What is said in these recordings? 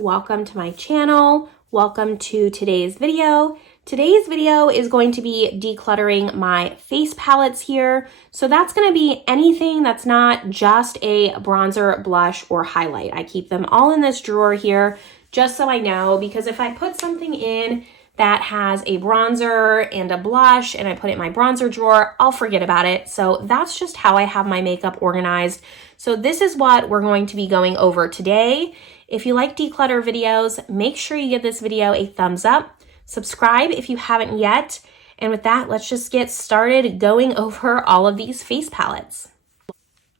welcome to my channel. Welcome to today's video. Today's video is going to be decluttering my face palettes here. So that's going to be anything that's not just a bronzer, blush, or highlight. I keep them all in this drawer here just so I know, because if I put something in that has a bronzer and a blush and I put it in my bronzer drawer, I'll forget about it. So that's just how I have my makeup organized. So this is what we're going to be going over today. If you like declutter videos, make sure you give this video a thumbs up. Subscribe if you haven't yet. And with that, let's just get started going over all of these face palettes.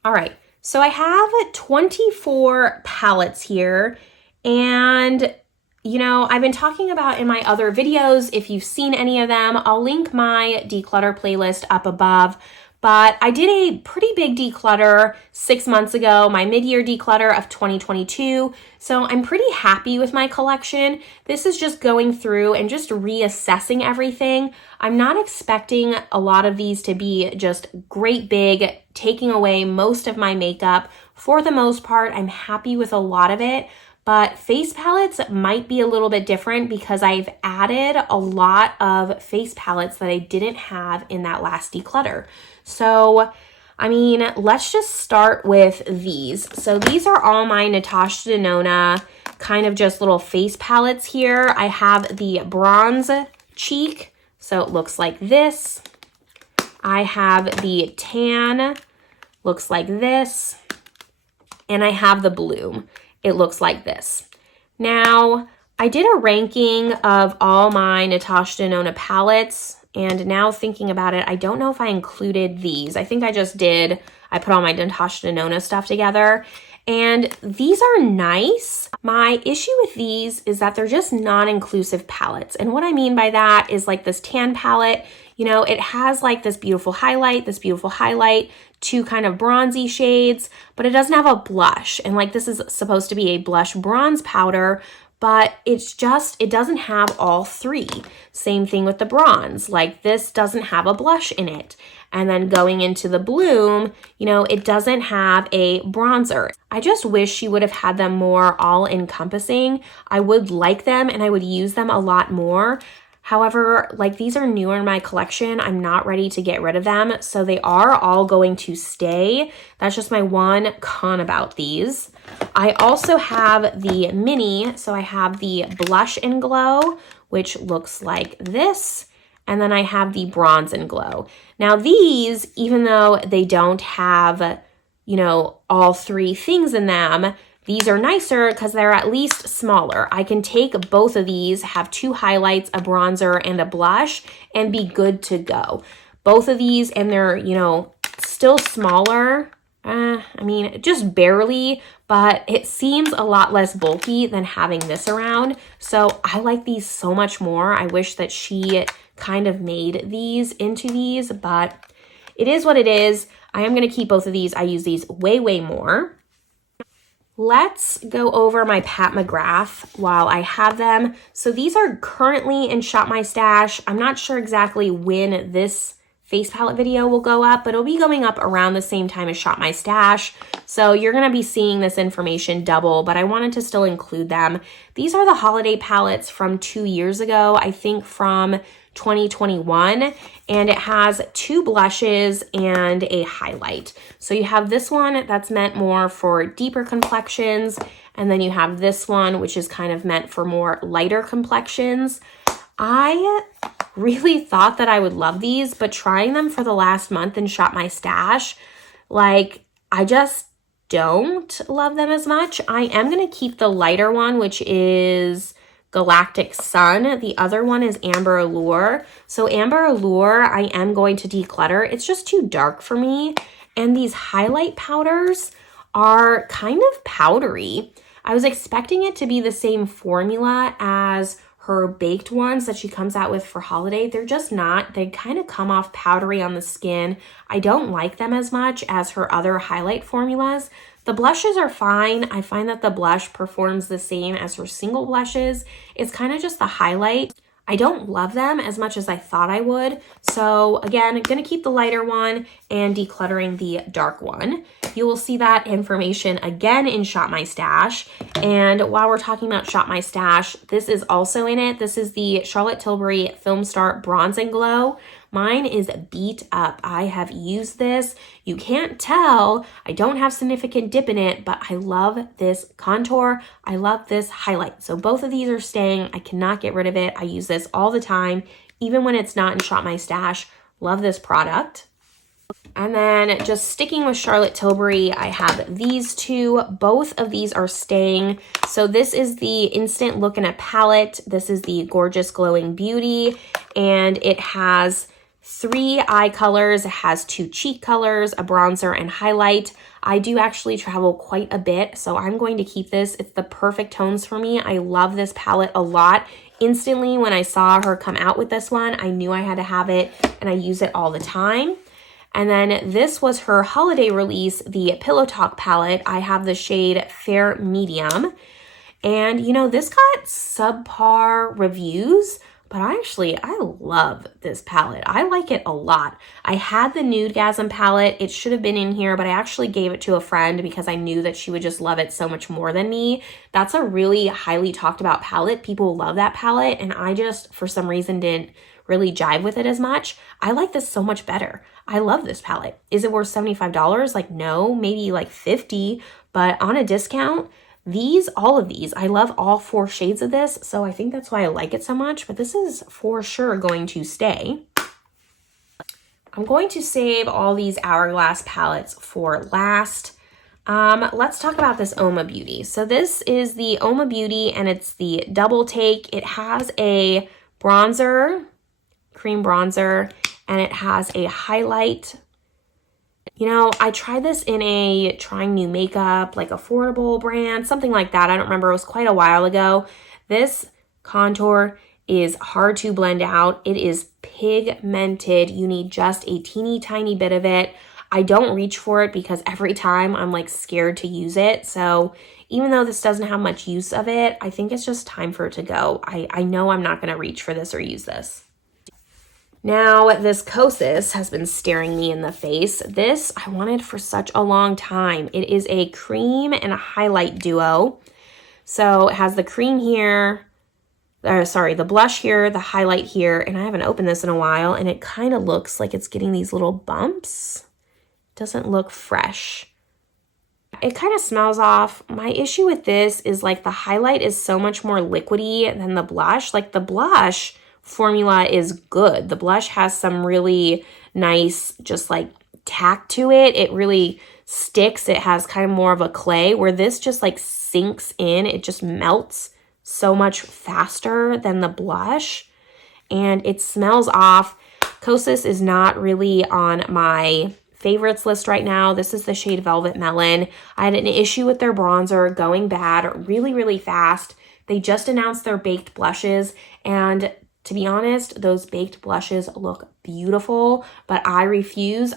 All right, so I have 24 palettes here. And you know, I've been talking about in my other videos, if you've seen any of them, I'll link my declutter playlist up above. But I did a pretty big declutter 6 months ago, my mid-year declutter of 2022. So I'm pretty happy with my collection. This is just going through and just reassessing everything. I'm not expecting a lot of these to be just great big, taking away most of my makeup. For the most part, I'm happy with a lot of it. But face palettes might be a little bit different because I've added a lot of face palettes that I didn't have in that last declutter. So, I mean, let's just start with these. So these are all my Natasha Denona kind of just little face palettes here. I have the bronze cheek, so it looks like this. I have the tan, looks like this. And I have the bloom. It looks like this. Now, I did a ranking of all my Natasha Denona palettes, and now thinking about it, I don't know if I included these. I think I just did. I put all my Natasha Denona stuff together, and these are nice. My issue with these is that they're just non-inclusive palettes, and what I mean by that is like this tan palette, you know, it has like this beautiful highlight, two kind of bronzy shades, but it doesn't have a blush. And like this is supposed to be a blush bronze powder, but it's just, it doesn't have all three. Same thing with the bronze, like this doesn't have a blush in it. And then going into the bloom, you know, it doesn't have a bronzer. I just wish she would have had them more all encompassing. I would like them and I would use them a lot more. However, like these are newer in my collection. I'm not ready to get rid of them. So they are all going to stay. That's just my one con about these. I also have the mini. So I have the Blush and Glow, which looks like this. And then I have the Bronze and Glow. Now these, even though they don't have, you know, all three things in them, these are nicer because they're at least smaller. I can take both of these, have two highlights, a bronzer and a blush, and be good to go. Both of these, and they're, you know, still smaller. I mean, just barely, but it seems a lot less bulky than having this around. So I like these so much more. I wish that she kind of made these into these, but it is what it is. I am going to keep both of these. I use these way, way more. Let's go over my Pat McGrath while I have them. So these are currently in Shop My Stash. I'm not sure exactly when this face palette video will go up, but it'll be going up around the same time as Shop My Stash. So you're going to be seeing this information double, but I wanted to still include them. These are the holiday palettes from 2 years ago, I think from 2021, and it has two blushes and a highlight. So you have this one that's meant more for deeper complexions, and then you have this one which is kind of meant for more lighter complexions. I really thought that I would love these, but trying them for the last month in Shop My Stash, like I just don't love them as much. I am going to keep the lighter one, which is Galactic Sun. The other one is Amber Allure. So Amber Allure, I am going to declutter. It's just too dark for me. And these highlight powders are kind of powdery. I was expecting it to be the same formula as her baked ones that she comes out with for holiday. They're just not. They kind of come off powdery on the skin. I don't like them as much as her other highlight formulas. The blushes are fine. I find that the blush performs the same as her single blushes. It's kind of just the highlight. I don't love them as much as I thought I would. So again, I'm gonna keep the lighter one and decluttering the dark one. You will see that information again in Shop My Stash. And while we're talking about Shop My Stash, this is also in it. This is the Charlotte Tilbury Film Start Bronze and Glow. Mine is beat up. I have used this. You can't tell. I don't have significant dip in it, but I love this contour. I love this highlight. So both of these are staying. I cannot get rid of it. I use this all the time, even when it's not in Shop My Stash. Love this product. And then just sticking with Charlotte Tilbury, I have these two. Both of these are staying. So this is the Instant Look in a Palette. This is the Gorgeous Glowing Beauty, and it has 3 eye colors. It has 2 cheek colors, a bronzer and highlight. I do actually travel quite a bit, so I'm going to keep this. It's the perfect tones for me. I love this palette a lot. Instantly, when I saw her come out with this one, I knew I had to have it, and I use it all the time. And then this was her holiday release, the Pillow Talk palette. I have the shade Fair Medium. And you know, this got subpar reviews, but I love this palette. I like it a lot. I had the Nudegasm palette. It should have been in here, but I actually gave it to a friend because I knew that she would just love it so much more than me. That's a really highly talked about palette. People love that palette, and I just, for some reason, didn't really jive with it as much. I like this so much better. I love this palette. Is it worth $75? Like, no, maybe like 50, but on a discount, all of these, I love all 4 shades of this, so I think that's why I like it so much, but this is for sure going to stay. I'm going to save all these Hourglass palettes for last. Let's talk about this Oma Beauty. So this is the Oma Beauty, and it's the double take. It has a bronzer, cream bronzer, and it has a highlight. You know, I tried this in a Trying New Makeup, like affordable brand, something like that. I don't remember. It was quite a while ago. This contour is hard to blend out. It is pigmented. You need just a teeny tiny bit of it. I don't reach for it because every time I'm like scared to use it. So even though this doesn't have much use of it, I think it's just time for it to go. I know I'm not going to reach for this or use this. Now, this Kosas has been staring me in the face. This I wanted for such a long time. It is a cream and a highlight duo. So it has the cream here, the blush here, the highlight here, and I haven't opened this in a while, and it kind of looks like it's getting these little bumps. Doesn't look fresh. It kind of smells off. My issue with this is like the highlight is so much more liquidy than the blush. Like the blush formula is good. The blush has some really nice just like tack to it. It really sticks. It has kind of more of a clay, where this just like sinks in. It just melts so much faster than the blush, and it smells off. Kosas is not really on my favorites list right now. This is the shade Velvet Melon. I had an issue with their bronzer going bad really, really fast. They just announced their baked blushes, and to be honest, those baked blushes look beautiful, but I refuse.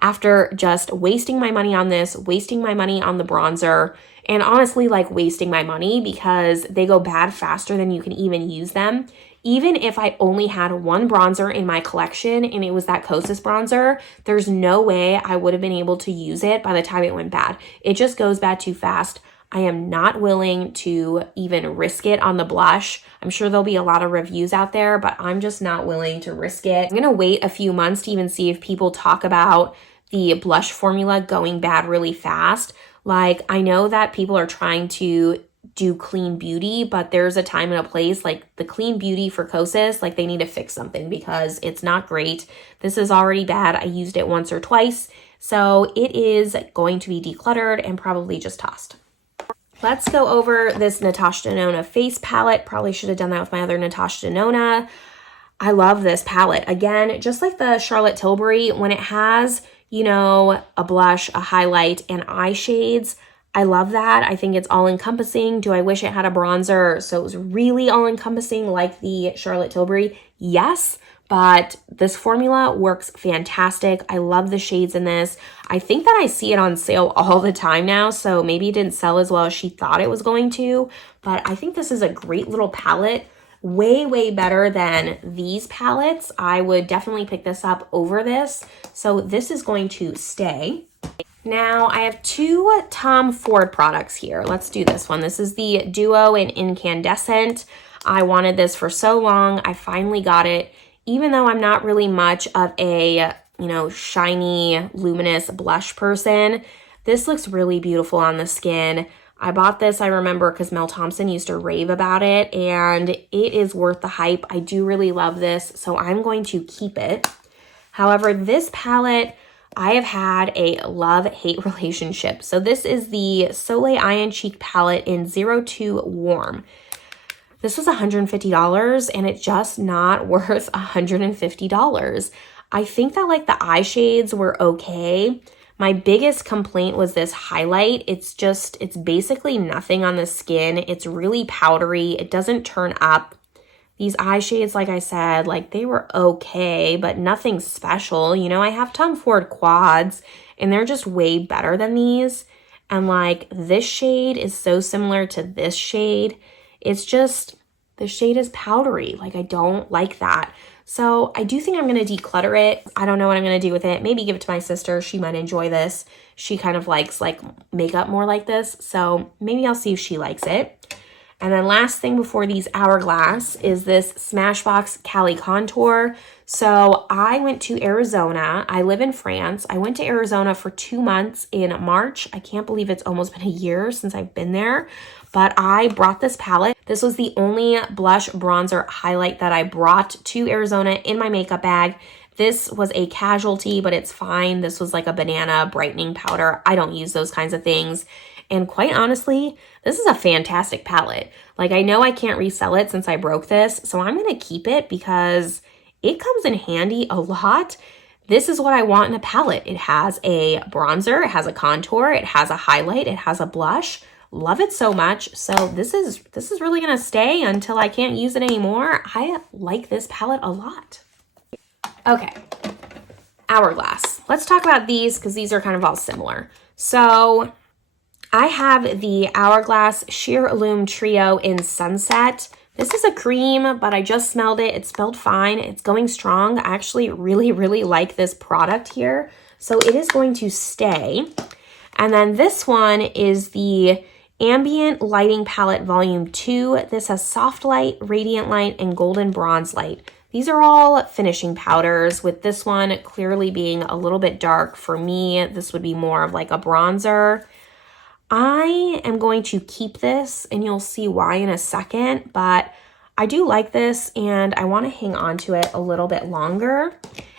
After just wasting my money on this, wasting my money on the bronzer, and honestly like wasting my money because they go bad faster than you can even use them. Even if I only had one bronzer in my collection and it was that Kosas bronzer, there's no way I would have been able to use it by the time it went bad. It just goes bad too fast. I am not willing to even risk it on the blush. I'm sure there'll be a lot of reviews out there, but I'm just not willing to risk it. I'm gonna wait a few months to even see if people talk about the blush formula going bad really fast. Like, I know that people are trying to do clean beauty, but there's a time and a place. Like the clean beauty for Kosas, like they need to fix something because it's not great. This is already bad. I used it once or twice, so it is going to be decluttered and probably just tossed. Let's go over this Natasha Denona face palette. Probably should have done that with my other Natasha Denona. I love this palette. Again, just like the Charlotte Tilbury, when it has, you know, a blush, a highlight, and eye shades, I love that. I think it's all-encompassing. Do I wish it had a bronzer so it was really all-encompassing like the Charlotte Tilbury? Yes, but this formula works fantastic. I love the shades in this. I think that I see it on sale all the time now, so maybe it didn't sell as well as she thought it was going to, but I think this is a great little palette. way, way better than these palettes. I would definitely pick this up over this. So this is going to stay. Now I have two Tom Ford products here. Let's do this one. This is the Duo in Incandescent. I wanted this for so long. I finally got it, even though I'm not really much of a, shiny, luminous blush person. This looks really beautiful on the skin. I bought this, I remember, because Mel Thompson used to rave about it, and it is worth the hype. I do really love this, so I'm going to keep it. However, this palette, I have had a love-hate relationship. So this is the Soleil Iron Cheek palette in 02 Warm. This was $150, and it's just not worth $150. I think that like the eye shades were okay. My biggest complaint was this highlight. It's basically nothing on the skin. It's really powdery. It doesn't turn up. These eye shades, like I said, like they were okay, but nothing special. I have Tom Ford quads, and they're just way better than these. And like this shade is so similar to this shade. It's just, the shade is powdery. Like I don't like that. So I do think I'm going to declutter it. I don't know what I'm going to do with it. Maybe give it to my sister. She might enjoy this. She kind of likes like makeup more like this. So maybe I'll see if she likes it. And then last thing before these Hourglass is this Smashbox Cali Contour. So I went to Arizona. I live in France. I went to Arizona for 2 months in March. I can't believe it's almost been a year since I've been there. But I brought this palette. This was the only blush, bronzer, highlight that I brought to Arizona in my makeup bag. This was a casualty, but it's fine. This was like a banana brightening powder. I don't use those kinds of things. And quite honestly, this is a fantastic palette. Like I know I can't resell it since I broke this, so I'm going to keep it because it comes in handy a lot. This is what I want in a palette. It has a bronzer, it has a contour, it has a highlight, it has a blush. Love it so much. So this is really going to stay until I can't use it anymore. I like this palette a lot. Okay. Hourglass. Let's talk about these because these are kind of all similar. So I have the Hourglass Sheer Illume Trio in Sunset. This is a cream, but I just smelled it. It smelled fine. It's going strong. I actually really, really like this product here. So it is going to stay. And then this one is the Ambient Lighting Palette Volume 2. This has Soft Light, Radiant Light, and Golden Bronze Light. These are all finishing powders, with this one clearly being a little bit dark. For me, this would be more of like a bronzer. I am going to keep this, and you'll see why in a second, but I do like this, and I want to hang on to it a little bit longer.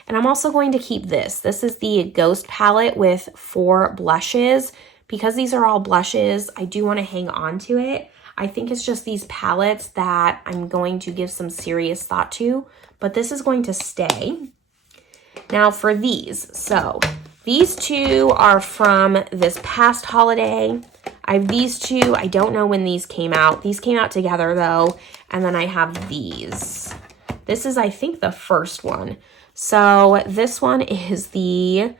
And I'm also going to keep this. This is the Ghost palette with 4 blushes. Because these are all blushes, I do want to hang on to it. I think it's just these palettes that I'm going to give some serious thought to, but this is going to stay. Now for these, so these two are from this past holiday. I have these two. I don't know when these came out. These came out together though, and then I have these. This is, I think, the first one. So this one is the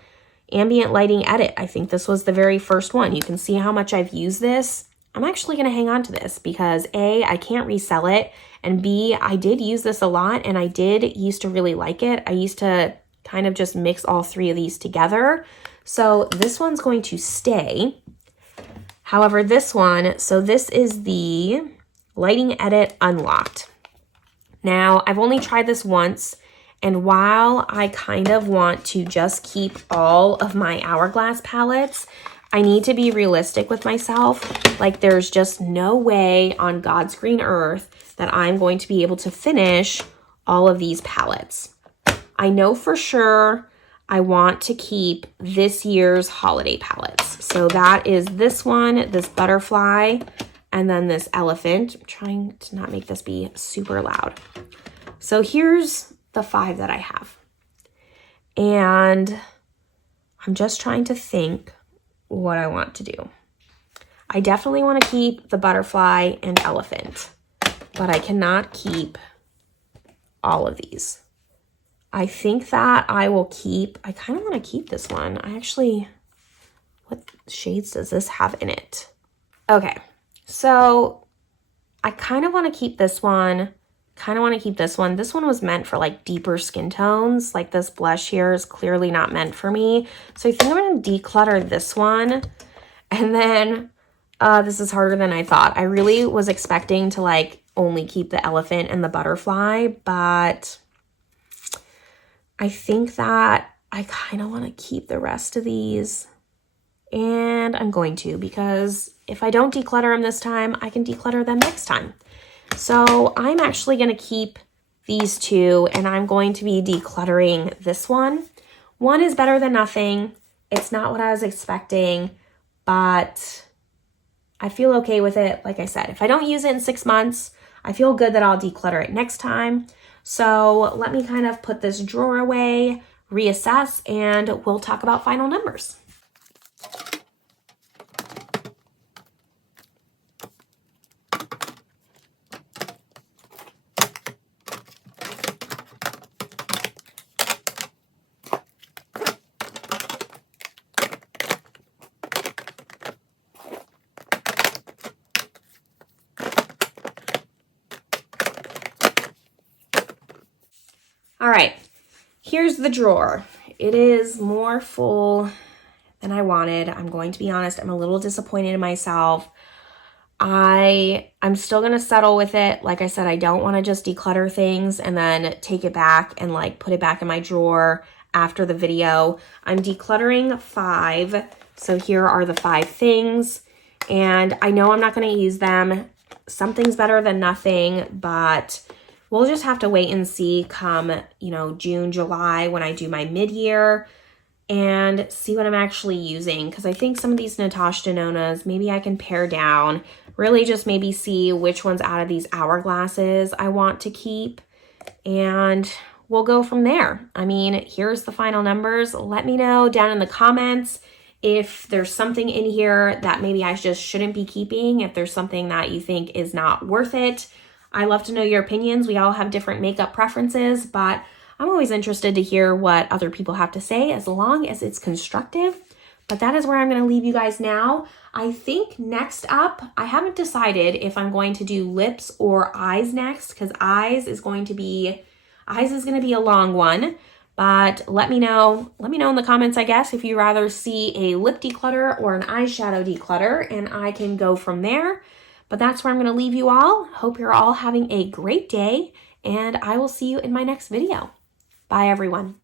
Ambient Lighting Edit. I think this was the very first one. You can see how much I've used this. I'm actually going to hang on to this because A, I can't resell it, and B, I did use this a lot, and I did used to really like it. I used to kind of just mix all 3 of these together. So this one's going to stay. However, this one, so this is the Lighting Edit Unlocked. Now, I've only tried this once, and while I kind of want to just keep all of my Hourglass palettes, I need to be realistic with myself. Like, there's just no way on God's green earth that I'm going to be able to finish all of these palettes. I know for sure I want to keep this year's holiday palettes. So that is this one, this butterfly, and then this elephant. I'm trying to not make this be super loud. So here's the 5 that I have. And I'm just trying to think what I want to do. I definitely want to keep the butterfly and elephant, but I cannot keep all of these. I think that I will keep, I kind of want to keep this one. What shades does this have in it? Okay, so I kind of want to keep this one kind of want to keep this one. This one was meant for like deeper skin tones. Like this blush here is clearly not meant for me. So I think I'm going to declutter this one. And then this is harder than I thought. I really was expecting to like only keep the elephant and the butterfly, but I think that I kind of want to keep the rest of these. And I'm going to, because if I don't declutter them this time, I can declutter them next time. So I'm actually going to keep these two, and I'm going to be decluttering this one. One is better than nothing. It's not what I was expecting, but I feel okay with it. Like I said, if I don't use it in 6 months, I feel good that I'll declutter it next time. So let me kind of put this drawer away, reassess, and we'll talk about final numbers. All right, here's the drawer. It is more full than I wanted. I'm going to be honest, I'm a little disappointed in myself. I'm still going to settle with it. Like I said, I don't want to just declutter things and then take it back and like put it back in my drawer after the video. I'm decluttering 5. So here are the 5 things, and I know I'm not going to use them. Something's better than nothing, but we'll just have to wait and see come, June, July, when I do my mid-year, and see what I'm actually using. Because I think some of these Natasha Denonas, maybe I can pare down, really just maybe see which ones out of these hourglasses I want to keep, and we'll go from there. I mean, here's the final numbers. Let me know down in the comments if there's something in here that maybe I just shouldn't be keeping, if there's something that you think is not worth it. I love to know your opinions. We all have different makeup preferences, but I'm always interested to hear what other people have to say as long as it's constructive. But that is where I'm going to leave you guys now. I think next up, I haven't decided if I'm going to do lips or eyes next, because eyes is going to be a long one. But let me know in the comments, I guess, if you rather see a lip declutter or an eyeshadow declutter, and I can go from there. But that's where I'm going to leave you all. Hope you're all having a great day, and I will see you in my next video. Bye, everyone.